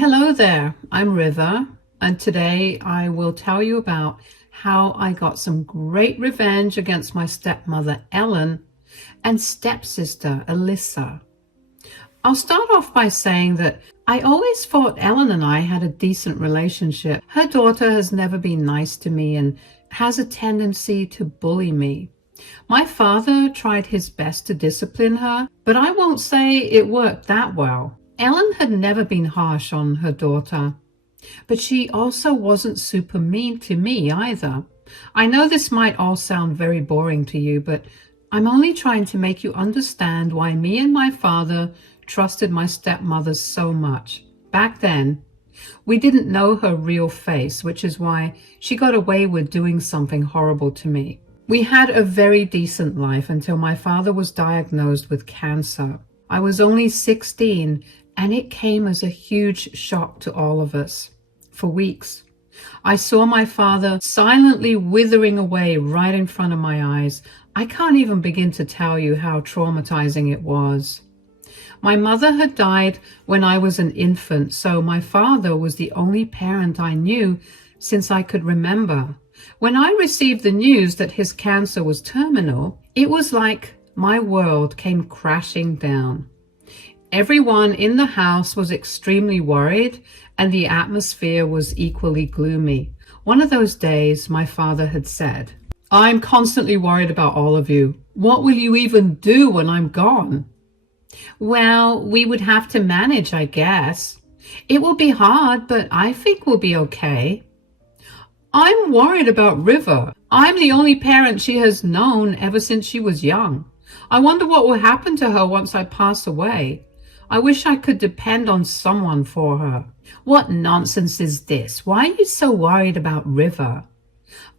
Hello there, I'm River, and today I will tell you about how I got some great revenge against my stepmother Ellen and stepsister Alyssa. I'll start off by saying that I always thought Ellen and I had a decent relationship. Her daughter has never been nice to me and has a tendency to bully me. My father tried his best to discipline her, but I won't say it worked that well. Ellen had never been harsh on her daughter, but she also wasn't super mean to me either. I know this might all sound very boring to you, but I'm only trying to make you understand why me and my father trusted my stepmother so much. Back then, we didn't know her real face, which is why she got away with doing something horrible to me. We had a very decent life until my father was diagnosed with cancer. I was only 16, and it came as a huge shock to all of us. For weeks, I saw my father silently withering away right in front of my eyes. I can't even begin to tell you how traumatizing it was. My mother had died when I was an infant, so my father was the only parent I knew since I could remember. When I received the news that his cancer was terminal, it was like my world came crashing down. Everyone in the house was extremely worried, and the atmosphere was equally gloomy. One of those days, my father had said, "I'm constantly worried about all of you. What will you even do when I'm gone?" Well, we would have to manage, I guess. It will be hard, but I think we'll be okay. I'm worried about River. I'm the only parent she has known ever since she was young. I wonder what will happen to her once I pass away. I wish I could depend on someone for her. What nonsense is this? Why are you so worried about River?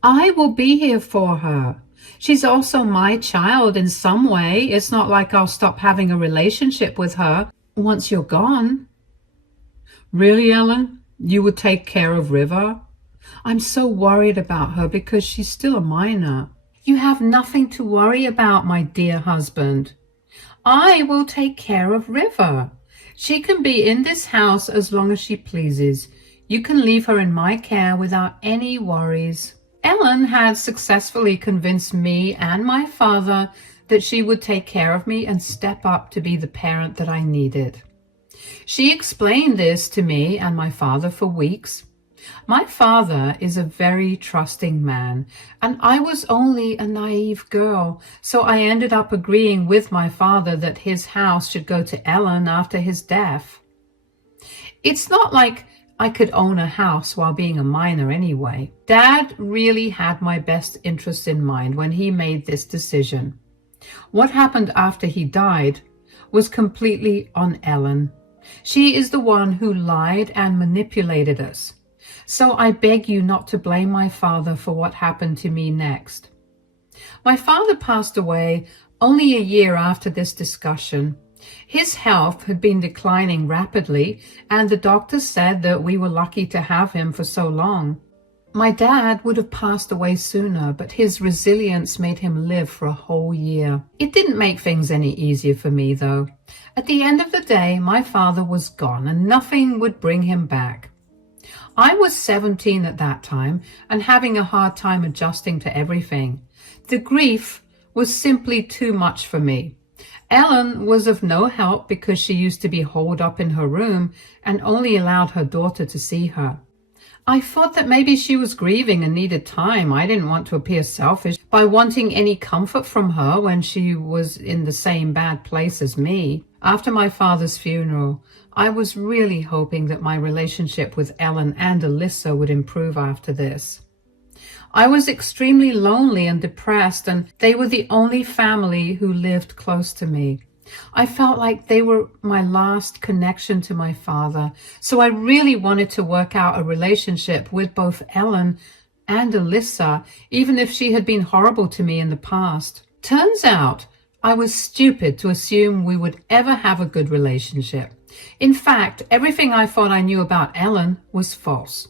I will be here for her. She's also my child in some way. It's not like I'll stop having a relationship with her once you're gone. Really, Ellen? You would take care of River? I'm so worried about her because she's still a minor. You have nothing to worry about, my dear husband. I will take care of River. She can be in this house as long as she pleases. You can leave her in my care without any worries. Ellen had successfully convinced me and my father that she would take care of me and step up to be the parent that I needed. She explained this to me and my father for weeks. My father is a very trusting man, and I was only a naive girl, so I ended up agreeing with my father that his house should go to Ellen after his death. It's not like I could own a house while being a minor anyway. Dad really had my best interests in mind when he made this decision. What happened after he died was completely on Ellen. She is the one who lied and manipulated us. So I beg you not to blame my father for what happened to me next. My father passed away only a year after this discussion. His health had been declining rapidly, and the doctors said that we were lucky to have him for so long. My dad would have passed away sooner, but his resilience made him live for a whole year. It didn't make things any easier for me, though. At the end of the day, my father was gone, and nothing would bring him back. I was 17 at that time and having a hard time adjusting to everything. The grief was simply too much for me. Ellen was of no help because she used to be holed up in her room and only allowed her daughter to see her. I thought that maybe she was grieving and needed time. I didn't want to appear selfish by wanting any comfort from her when she was in the same bad place as me. After my father's funeral, I was really hoping that my relationship with Ellen and Alyssa would improve after this. I was extremely lonely and depressed, and they were the only family who lived close to me. I felt like they were my last connection to my father, so I really wanted to work out a relationship with both Ellen and Alyssa, even if she had been horrible to me in the past. Turns out, I was stupid to assume we would ever have a good relationship. In fact, everything I thought I knew about Ellen was false.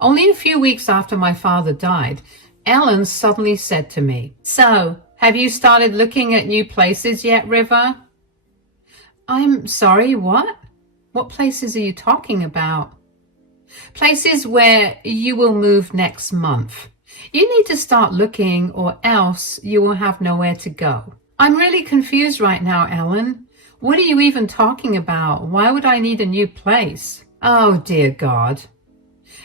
Only a few weeks after my father died, Ellen suddenly said to me, "So, have you started looking at new places yet, River?" "I'm sorry, what?" What places are you talking about? Places where you will move next month. You need to start looking or else you will have nowhere to go. I'm really confused right now, Ellen. What are you even talking about? Why would I need a new place? Oh, dear God.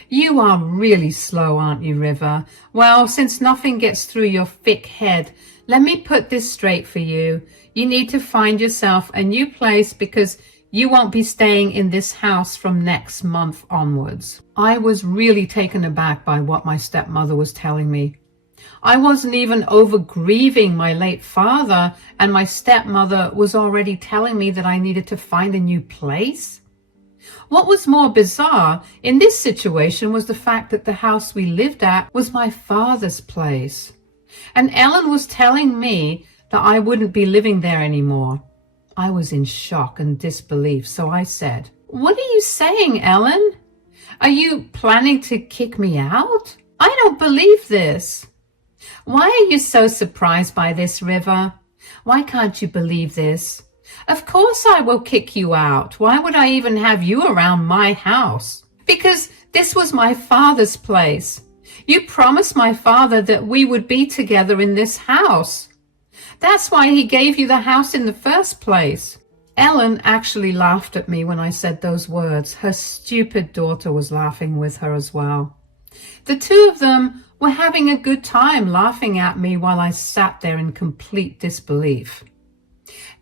You are really slow, aren't you, River? Well, since nothing gets through your thick head, let me put this straight for you. You need to find yourself a new place because you won't be staying in this house from next month onwards. I was really taken aback by what my stepmother was telling me. I wasn't even over grieving my late father, and my stepmother was already telling me that I needed to find a new place. What was more bizarre in this situation was the fact that the house we lived at was my father's place. And Ellen was telling me that I wouldn't be living there anymore. I was in shock and disbelief, so I said, "What are you saying, Ellen? Are you planning to kick me out? I don't believe this." "Why are you so surprised by this, River? Why can't you believe this? Of course I will kick you out. Why would I even have you around my house? Because this was my father's place. You promised my father that we would be together in this house. That's why he gave you the house in the first place." Ellen actually laughed at me when I said those words. Her stupid daughter was laughing with her as well. The two of them were having a good time laughing at me while I sat there in complete disbelief.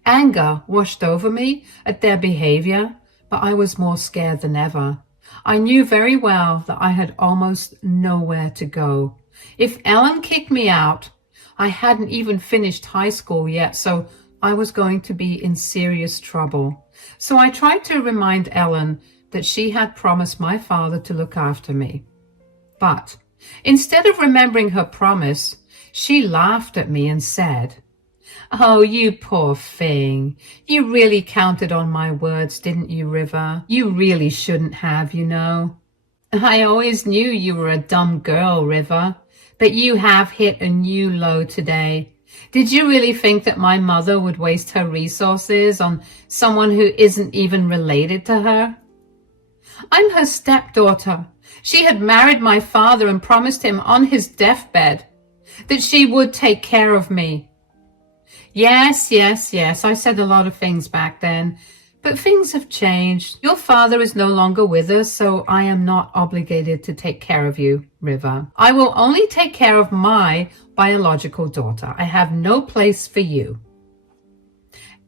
Anger washed over me at their behavior, but I was more scared than ever. I knew very well that I had almost nowhere to go. If Ellen kicked me out, I hadn't even finished high school yet, so I was going to be in serious trouble. So I tried to remind Ellen that she had promised my father to look after me. But instead of remembering her promise, she laughed at me and said, "Oh, you poor thing. You really counted on my words, didn't you, River? You really shouldn't have, you know." "I always knew you were a dumb girl, River, but you have hit a new low today. Did you really think that my mother would waste her resources on someone who isn't even related to her? I'm her stepdaughter. She had married my father and promised him on his deathbed that she would take care of me. Yes, I said a lot of things back then, but things have changed. Your father is no longer with us, so I am not obligated to take care of you, River. I will only take care of my biological daughter. I have no place for you."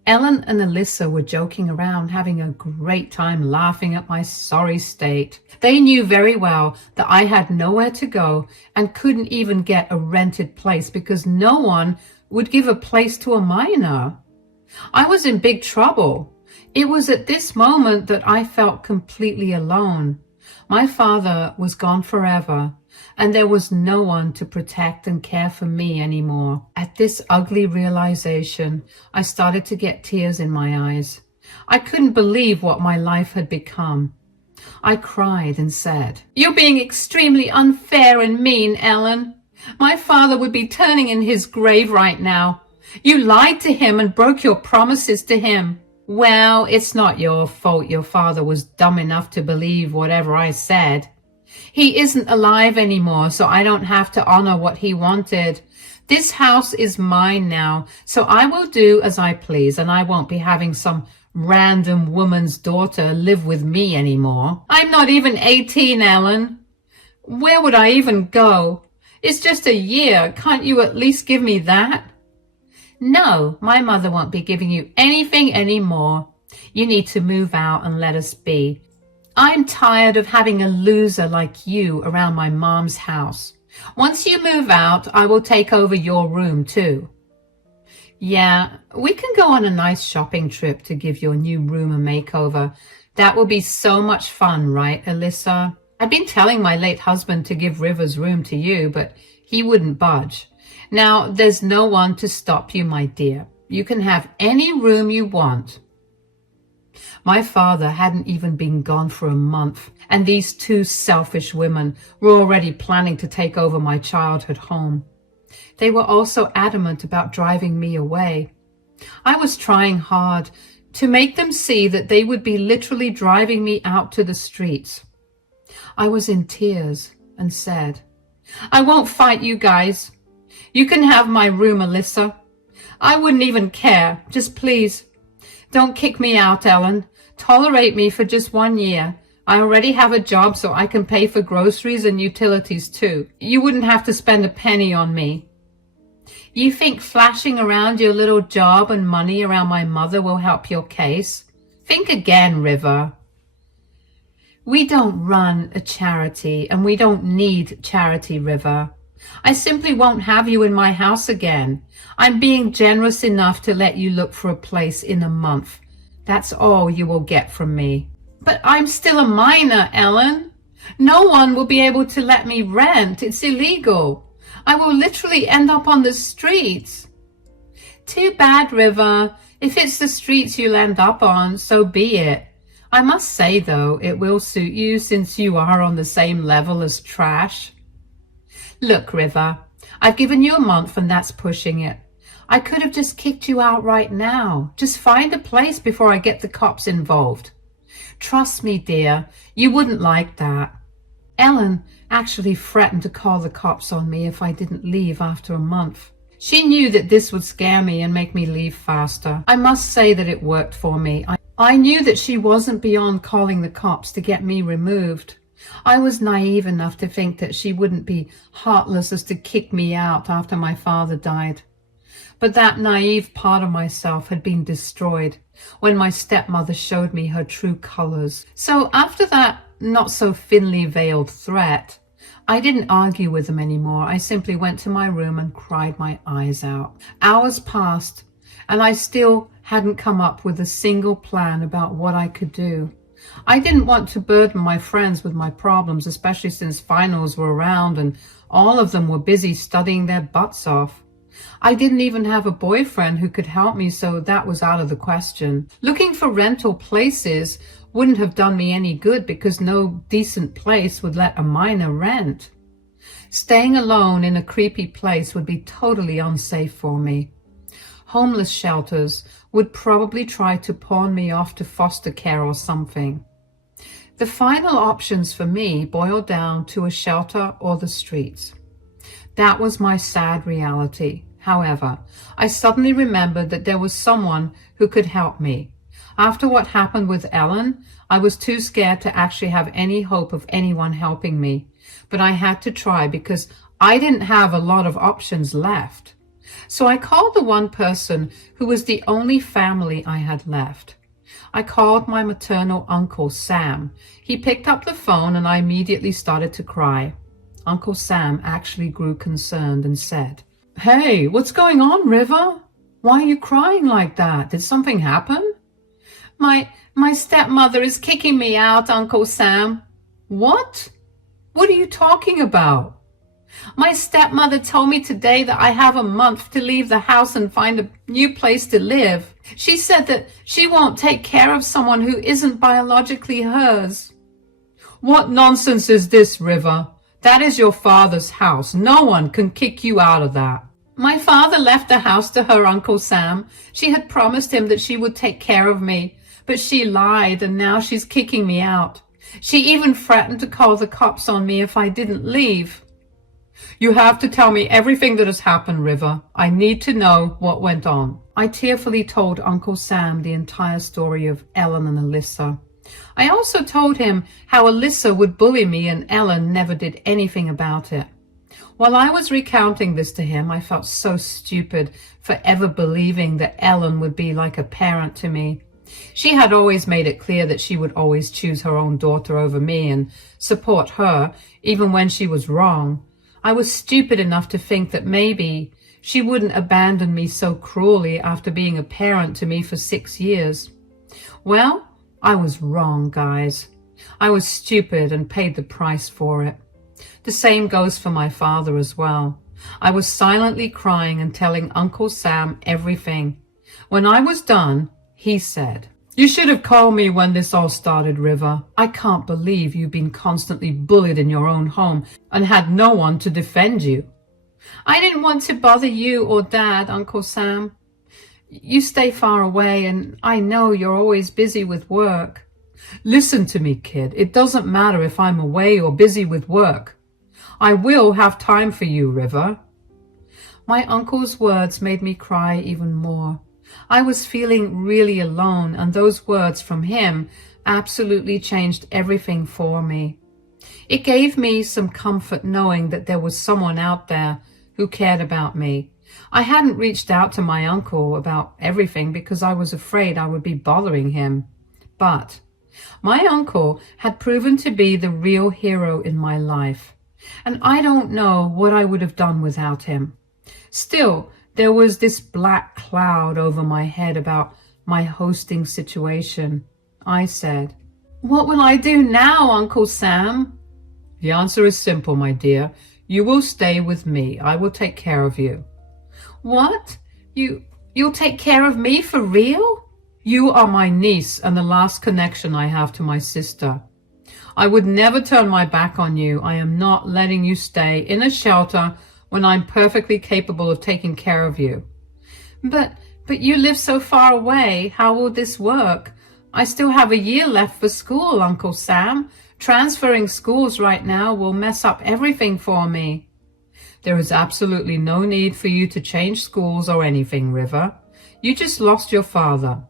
Ellen and Alyssa were joking around, having a great time laughing at my sorry state. They knew very well that I had nowhere to go and couldn't even get a rented place because no one would give a place to a minor. I was in big trouble. It was at this moment that I felt completely alone. My father was gone forever, and there was no one to protect and care for me anymore. At this ugly realization, I started to get tears in my eyes. I couldn't believe what my life had become. I cried and said, "You're being extremely unfair and mean, Ellen. My father would be turning in his grave right now. You lied to him and broke your promises to him." "Well, it's not your fault your father was dumb enough to believe whatever I said. He isn't alive anymore, so I don't have to honor what he wanted. This house is mine now, so I will do as I please, and I won't be having some random woman's daughter live with me anymore. I'm not even 18, Ellen. Where would I even go? It's just a year. Can't you at least give me that?" "No, my mother won't be giving you anything anymore. You need to move out and let us be. I'm tired of having a loser like you around my mom's house. Once you move out, I will take over your room too." "Yeah, we can go on a nice shopping trip to give your new room a makeover. That will be so much fun, right, Alyssa? I've been telling my late husband to give River's room to you, but he wouldn't budge. Now, there's no one to stop you, my dear. You can have any room you want." My father hadn't even been gone for a month, and these two selfish women were already planning to take over my childhood home. They were also adamant about driving me away. I was trying hard to make them see that they would be literally driving me out to the streets. I was in tears and said, "I won't fight you guys. You can have my room, Alyssa. I wouldn't even care. Just please, don't kick me out, Ellen. Tolerate me for just 1 year. I already have a job so I can pay for groceries and utilities too. You wouldn't have to spend a penny on me. You think flashing around your little job and money around my mother will help your case? Think again, River. We don't run a charity and we don't need charity, River. I simply won't have you in my house again. I'm being generous enough to let you look for a place in a month. That's all you will get from me." "But I'm still a minor, Ellen. No one will be able to let me rent. It's illegal. I will literally end up on the streets." "Too bad, River. If it's the streets you'll end up on, so be it. I must say, though, it will suit you since you are on the same level as trash." "Look, River, I've given you a month and that's pushing it. I could have just kicked you out right now. Just find a place before I get the cops involved. Trust me, dear, you wouldn't like that." Ellen actually threatened to call the cops on me if I didn't leave after a month. She knew that this would scare me and make me leave faster. I must say that it worked for me. I knew that she wasn't beyond calling the cops to get me removed. I was naive enough to think that she wouldn't be heartless as to kick me out after my father died. But that naive part of myself had been destroyed when my stepmother showed me her true colors. So after that not so thinly veiled threat, I didn't argue with them anymore. I simply went to my room and cried my eyes out. Hours passed, and I still hadn't come up with a single plan about what I could do. I didn't want to burden my friends with my problems, especially since finals were around and all of them were busy studying their butts off. I didn't even have a boyfriend who could help me, so that was out of the question. Looking for rental places wouldn't have done me any good because no decent place would let a minor rent. Staying alone in a creepy place would be totally unsafe for me. Homeless shelters would probably try to pawn me off to foster care or something. The final options for me boiled down to a shelter or the streets. That was my sad reality. However, I suddenly remembered that there was someone who could help me. After what happened with Ellen, I was too scared to actually have any hope of anyone helping me. But I had to try because I didn't have a lot of options left. So I called the one person who was the only family I had left. I called my maternal uncle, Sam. He picked up the phone and I immediately started to cry. Uncle Sam actually grew concerned and said, "Hey, what's going on, River? Why are you crying like that? Did something happen?" My stepmother is kicking me out, Uncle Sam." "What? What are you talking about?" "My stepmother told me today that I have a month to leave the house and find a new place to live. She said that she won't take care of someone who isn't biologically hers." "What nonsense is this, River? That is your father's house. No one can kick you out of that." "My father left the house to her, Uncle Sam. She had promised him that she would take care of me, but she lied and now she's kicking me out. She even threatened to call the cops on me if I didn't leave." "You have to tell me everything that has happened, River. I need to know what went on." I tearfully told Uncle Sam the entire story of Ellen and Alyssa. I also told him how Alyssa would bully me and Ellen never did anything about it. While I was recounting this to him, I felt so stupid for ever believing that Ellen would be like a parent to me. She had always made it clear that she would always choose her own daughter over me and support her, even when she was wrong. I was stupid enough to think that maybe she wouldn't abandon me so cruelly after being a parent to me for 6 years. Well, I was wrong, guys. I was stupid and paid the price for it. The same goes for my father as well. I was silently crying and telling Uncle Sam everything. When I was done, he said, "You should have called me when this all started, River. I can't believe you've been constantly bullied in your own home and had no one to defend you." "I didn't want to bother you or Dad, Uncle Sam. You stay far away, and I know you're always busy with work. Listen to me, kid. It doesn't matter if I'm away or busy with work. I will have time for you, River. My uncle's words made me cry even more. I was feeling really alone, and those words from him absolutely changed everything for me. It gave me some comfort knowing that there was someone out there who cared about me. I hadn't reached out to my uncle about everything because I was afraid I would be bothering him. But my uncle had proven to be the real hero in my life, and I don't know what I would have done without him. Still, there was this black cloud over my head about my hosting situation. I said, "What will I do now, Uncle Sam?" The answer is simple, my dear. You will stay with me. I will take care of you. What? You'll take care of me for real? You are my niece and the last connection I have to my sister. I would never turn my back on you. I am not letting you stay in a shelter when I'm perfectly capable of taking care of you. But you live so far away. How will this work? I still have a year left for school, Uncle Sam. Transferring schools right now will mess up everything for me. There is absolutely no need for you to change schools or anything, River. You just lost your father.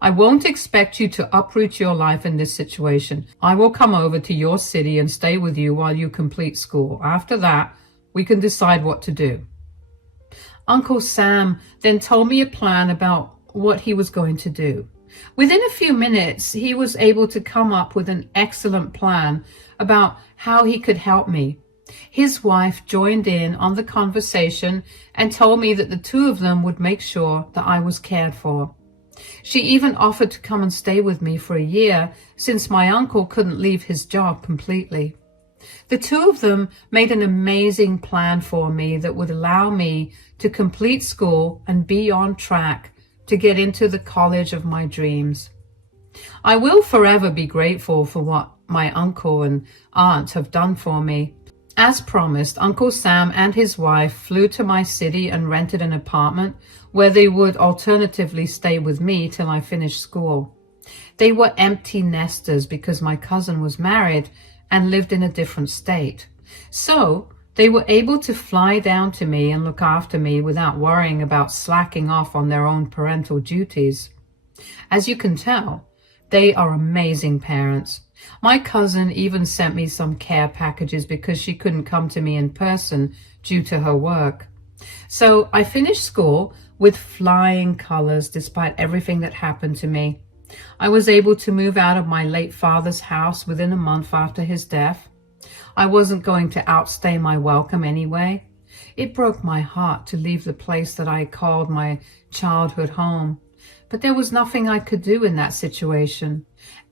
I won't expect you to uproot your life in this situation. I will come over to your city and stay with you while you complete school. After that, we can decide what to do. Uncle Sam then told me a plan about what he was going to do. Within a few minutes, he was able to come up with an excellent plan about how he could help me. His wife joined in on the conversation and told me that the two of them would make sure that I was cared for. She even offered to come and stay with me for a year since my uncle couldn't leave his job completely. The two of them made an amazing plan for me that would allow me to complete school and be on track to get into the college of my dreams. I will forever be grateful for what my uncle and aunt have done for me. As promised, Uncle Sam and his wife flew to my city and rented an apartment where they would alternatively stay with me till I finished school. They were empty nesters because my cousin was married and lived in a different state. So they were able to fly down to me and look after me without worrying about slacking off on their own parental duties. As you can tell, they are amazing parents. My cousin even sent me some care packages because she couldn't come to me in person due to her work. So I finished school with flying colors despite everything that happened to me. I was able to move out of my late father's house within a month after his death. I wasn't going to outstay my welcome anyway. It broke my heart to leave the place that I called my childhood home. But there was nothing I could do in that situation.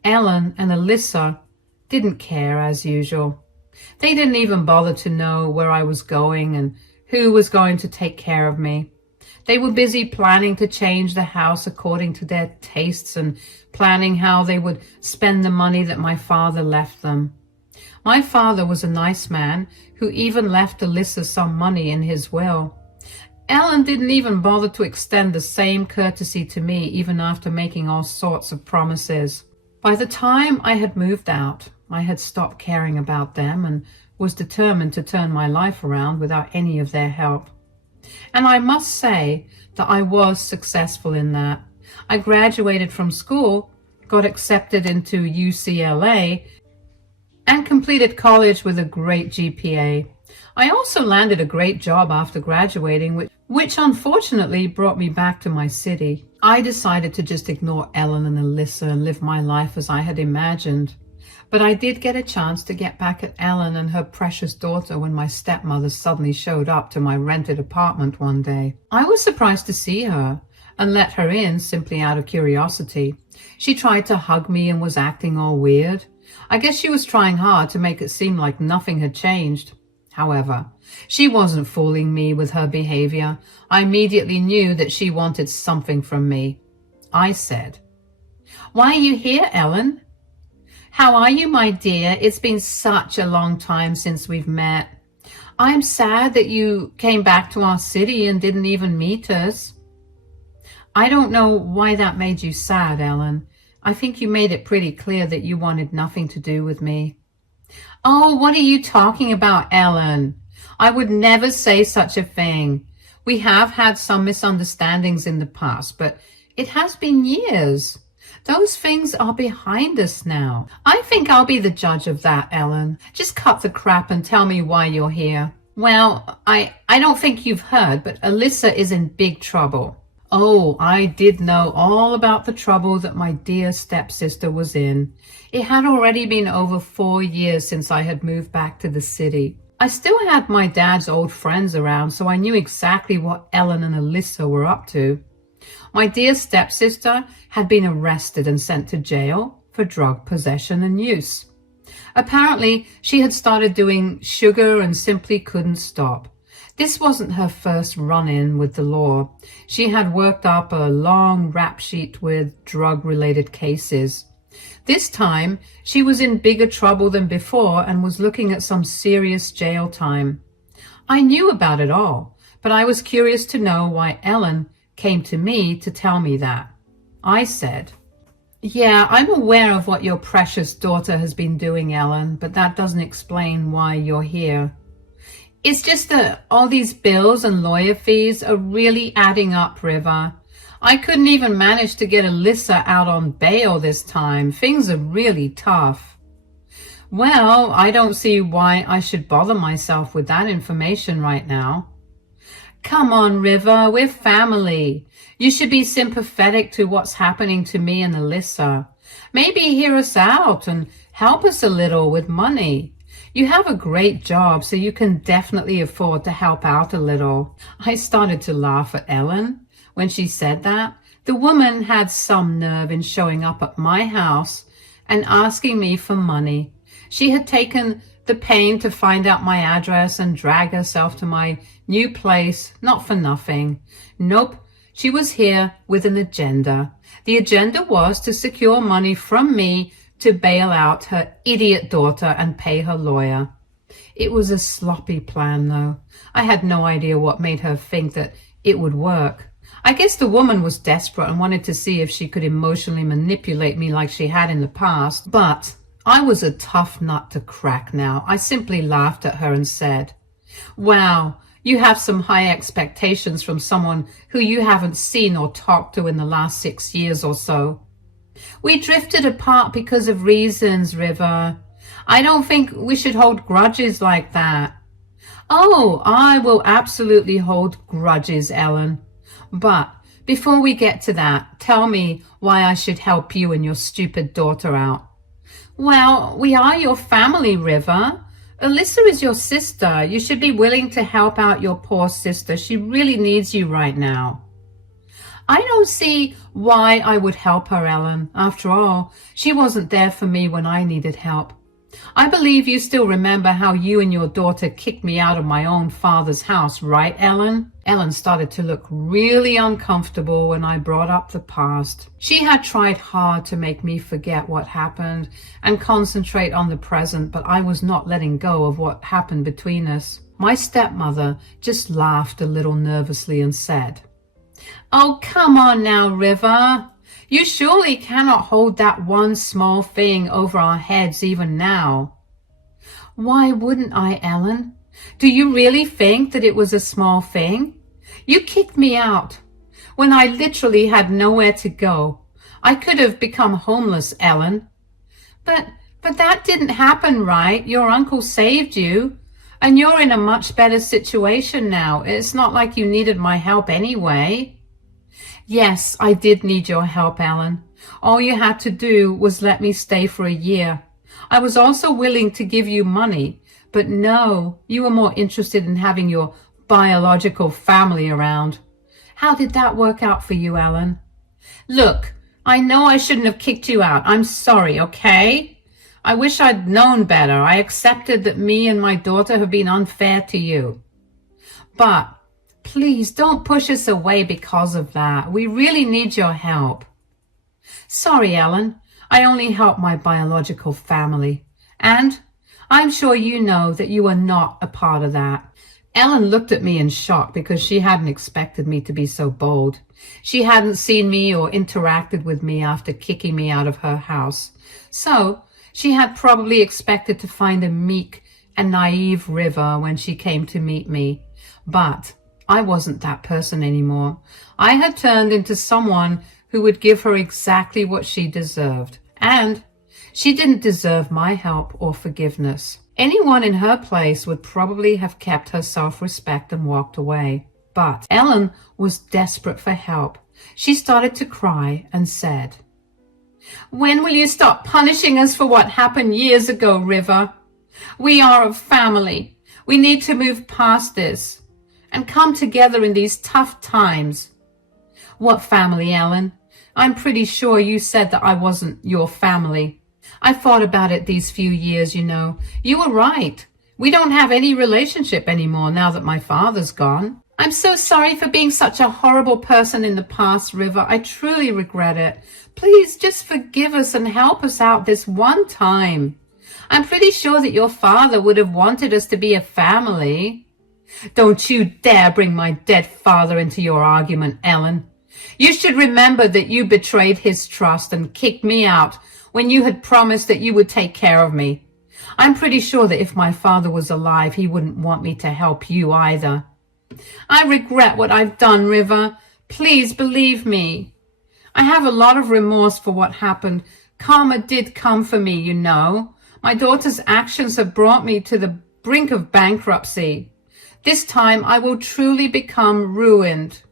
Ellen and Alyssa didn't care as usual. They didn't even bother to know where I was going and who was going to take care of me. They were busy planning to change the house according to their tastes and planning how they would spend the money that my father left them. My father was a nice man who even left Alyssa some money in his will. Ellen didn't even bother to extend the same courtesy to me even after making all sorts of promises. By the time I had moved out, I had stopped caring about them and was determined to turn my life around without any of their help. And I must say that I was successful in that. I graduated from school, got accepted into UCLA, and completed college with a great GPA. I also landed a great job after graduating, which unfortunately brought me back to my city. I decided to just ignore Ellen and Alyssa and live my life as I had imagined. But I did get a chance to get back at Ellen and her precious daughter when my stepmother suddenly showed up to my rented apartment one day. I was surprised to see her and let her in simply out of curiosity. She tried to hug me and was acting all weird. I guess she was trying hard to make it seem like nothing had changed. However, she wasn't fooling me with her behavior. I immediately knew that she wanted something from me. I said, "Why are you here, Ellen?" "How are you, my dear? It's been such a long time since we've met. I'm sad that you came back to our city and didn't even meet us." I don't know why that made you sad, Ellen. I think you made it pretty clear that you wanted nothing to do with me. Oh, what are you talking about, Ellen? I would never say such a thing. We have had some misunderstandings in the past, but it has been years. Those things are behind us now. I think I'll be the judge of that, Ellen. Just cut the crap and tell me why you're here. Well, I don't think you've heard, but Alyssa is in big trouble. Oh, I did know all about the trouble that my dear stepsister was in. It had already been over 4 years since I had moved back to the city. I still had my dad's old friends around, so I knew exactly what Ellen and Alyssa were up to. My dear stepsister had been arrested and sent to jail for drug possession and use. Apparently, she had started doing sugar and simply couldn't stop. This wasn't her first run-in with the law. She had worked up a long rap sheet with drug-related cases. This time, she was in bigger trouble than before and was looking at some serious jail time. I knew about it all, but I was curious to know why Ellen came to me to tell me that. I said, "Yeah, I'm aware of what your precious daughter has been doing, Ellen, but that doesn't explain why you're here. It's just that all these bills and lawyer fees are really adding up, River. I couldn't even manage to get Alyssa out on bail this time. Things are really tough." Well, I don't see why I should bother myself with that information right now. Come on, River, we're family. You should be sympathetic to what's happening to me and Alyssa. Maybe hear us out and help us a little with money. You have a great job, so you can definitely afford to help out a little. I started to laugh at Ellen when she said that. The woman had some nerve in showing up at my house and asking me for money. She had taken the pain to find out my address and drag herself to my new place, not for nothing. Nope, she was here with an agenda. The agenda was to secure money from me to bail out her idiot daughter and pay her lawyer. It was a sloppy plan, though. I had no idea what made her think that it would work. I guess the woman was desperate and wanted to see if she could emotionally manipulate me like she had in the past. But I was a tough nut to crack now. I simply laughed at her and said, "Wow, you have some high expectations from someone who you haven't seen or talked to in the last 6 years or so. We drifted apart because of reasons, River. I don't think we should hold grudges like that." "Oh, I will absolutely hold grudges, Ellen. But before we get to that, tell me why I should help you and your stupid daughter out." "Well, we are your family, River. Alyssa is your sister. You should be willing to help out your poor sister. She really needs you right now." "I don't see why I would help her, Ellen. After all, she wasn't there for me when I needed help. I believe you still remember how you and your daughter kicked me out of my own father's house, right, Ellen?" Ellen started to look really uncomfortable when I brought up the past. She had tried hard to make me forget what happened and concentrate on the present, but I was not letting go of what happened between us. My stepmother just laughed a little nervously and said, "Oh, come on now, River. You surely cannot hold that one small thing over our heads even now." "Why wouldn't I, Ellen? Do you really think that it was a small thing? You kicked me out when I literally had nowhere to go. I could have become homeless, Ellen." But that didn't happen, right? Your uncle saved you, and you're in a much better situation now. It's not like you needed my help anyway." "Yes, I did need your help, Ellen. All you had to do was let me stay for a year. I was also willing to give you money, but no, you were more interested in having your biological family around. How did that work out for you, Ellen?" "Look, I know I shouldn't have kicked you out. I'm sorry, okay? I wish I'd known better. I accepted that me and my daughter have been unfair to you. But please don't push us away because of that. We really need your help." "Sorry, Ellen. I only help my biological family. And I'm sure you know that you are not a part of that. Ellen looked at me in shock because she hadn't expected me to be so bold. She hadn't seen me or interacted with me after kicking me out of her house. So she had probably expected to find a meek and naive River when she came to meet me. But I wasn't that person anymore. I had turned into someone who would give her exactly what she deserved. And she didn't deserve my help or forgiveness. Anyone in her place would probably have kept her self-respect and walked away. But Ellen was desperate for help. She started to cry and said, "When will you stop punishing us for what happened years ago, River? We are a family. We need to move past this and come together in these tough times." "What family, Ellen? I'm pretty sure you said that I wasn't your family. I thought about it these few years, you know. You were right. We don't have any relationship anymore now that my father's gone. I'm so sorry for being such a horrible person in the past, River. I truly regret it. Please just forgive us and help us out this one time. I'm pretty sure that your father would have wanted us to be a family." "Don't you dare bring my dead father into your argument, Ellen. You should remember that you betrayed his trust and kicked me out when you had promised that you would take care of me. I'm pretty sure that if my father was alive, he wouldn't want me to help you either." "I regret what I've done, River. Please believe me. I have a lot of remorse for what happened. Karma did come for me, you know. My daughter's actions have brought me to the brink of bankruptcy. This time I will truly become ruined.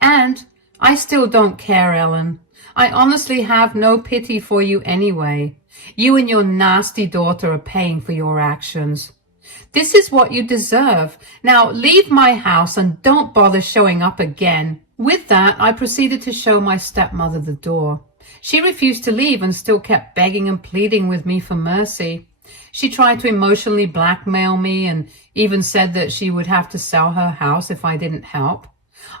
And I still don't care, Ellen. I honestly have no pity for you anyway. You and your nasty daughter are paying for your actions. This is what you deserve. Now leave my house and don't bother showing up again." With that, I proceeded to show my stepmother the door. She refused to leave and still kept begging and pleading with me for mercy. She tried to emotionally blackmail me and even said that she would have to sell her house if I didn't help.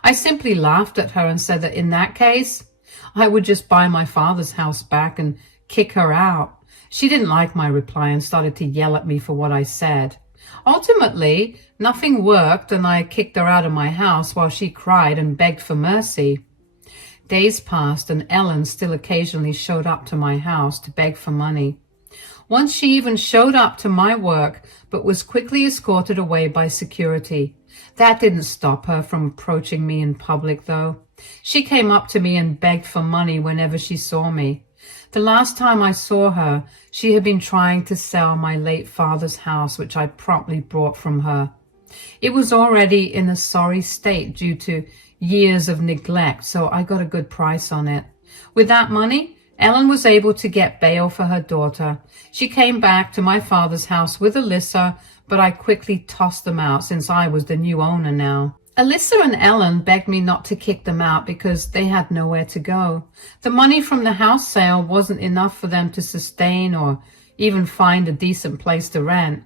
I simply laughed at her and said that in that case, I would just buy my father's house back and kick her out. She didn't like my reply and started to yell at me for what I said. Ultimately, nothing worked and I kicked her out of my house while she cried and begged for mercy. Days passed and Ellen still occasionally showed up to my house to beg for money. Once she even showed up to my work, but was quickly escorted away by security. That didn't stop her from approaching me in public, though. She came up to me and begged for money whenever she saw me. The last time I saw her, she had been trying to sell my late father's house, which I promptly bought from her. It was already in a sorry state due to years of neglect, so I got a good price on it. With that money, Ellen was able to get bail for her daughter. She came back to my father's house with Alyssa, but I quickly tossed them out since I was the new owner now. Alyssa and Ellen begged me not to kick them out because they had nowhere to go. The money from the house sale wasn't enough for them to sustain or even find a decent place to rent.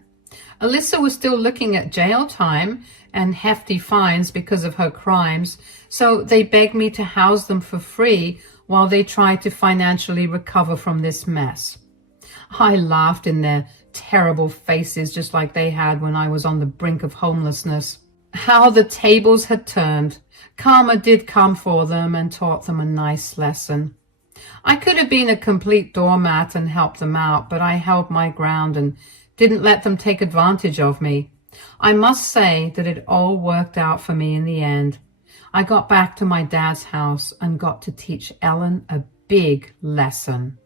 Alyssa was still looking at jail time and hefty fines because of her crimes, so they begged me to house them for free while they tried to financially recover from this mess. I laughed in their terrible faces just like they had when I was on the brink of homelessness. How the tables had turned. Karma did come for them and taught them a nice lesson. I could have been a complete doormat and helped them out, but I held my ground and didn't let them take advantage of me. I must say that it all worked out for me in the end. I got back to my dad's house and got to teach Ellen a big lesson.